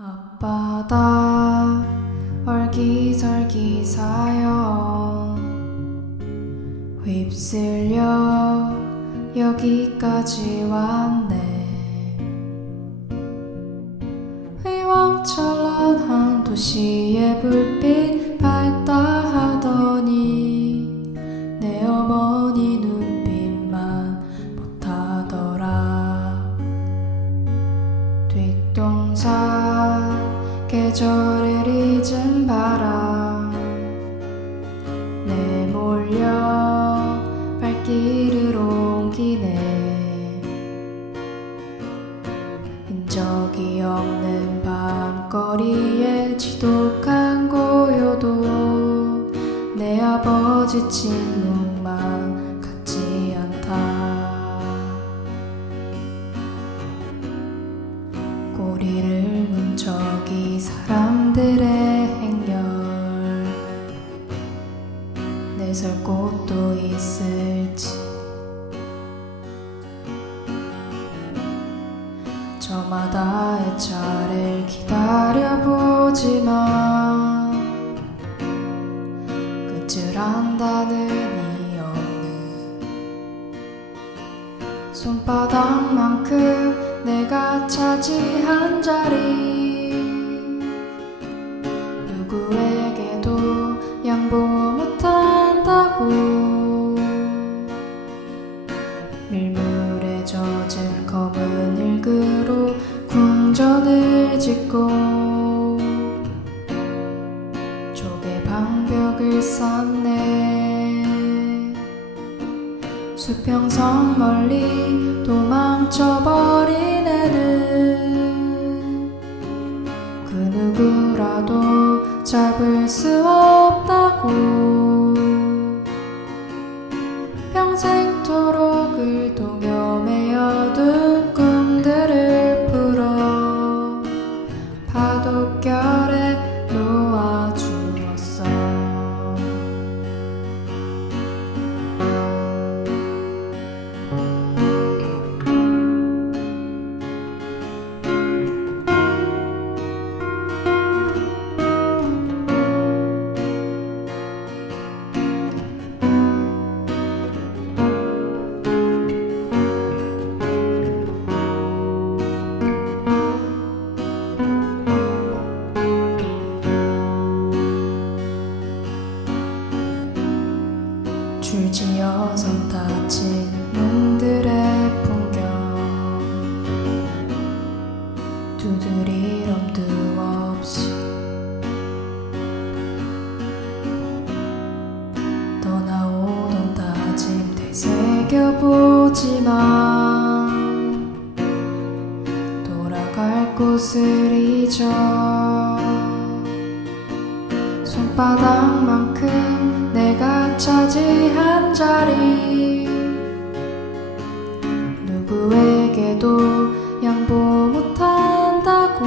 앞바다 얼기설기 사연 휩쓸려 여기까지 왔네. 휘황찬란한 도시의 불빛 내몰려 발길을 옮기네. 흔적이 없는 밤거리에 지독한 고요도 내 아버지 침묵만 같지 않다. 꼬리를 문 저기 사람들의 내설 곳도 있을지. 저마다의 차를 기다려보지만 끝을 안다는 이 없는 손바닥만큼 내가 차지한 자리 밀물에 젖은 검은 흙으로 궁전을 짓고 조개 방벽을 쌓네. 수평선 멀리 도망쳐버린 애는 그 누구라도 잡을 수 없다고 평생 토록 동염에 어둔 꿈들을 풀어 파도결 줄지어서 닫힌 문들의 풍경. 두드릴 엄두 없이. 떠나오던 다짐 되새겨보지만 돌아갈 곳을 잊어 손바닥만큼 자리. 누구에게도 양보 못한다고.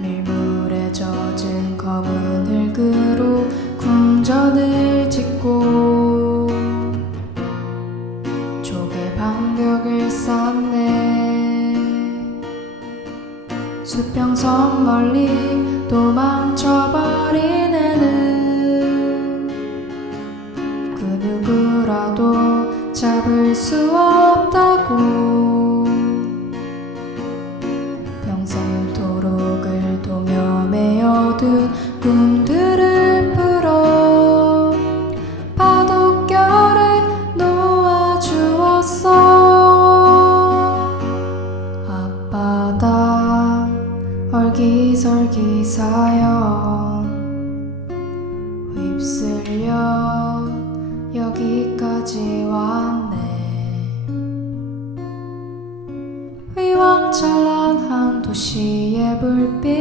밀물에 젖은 검은 흙으로 궁전을 짓고 조개 방벽을 쌓네. 수평선 멀리 도망쳐버린 수 없다고. 평생토록 을 동염에 어둔 꿈들을 풀어 파도결에 놓아주었어. 앞바다 얼기설기 사연 휩쓸려 도시의 불빛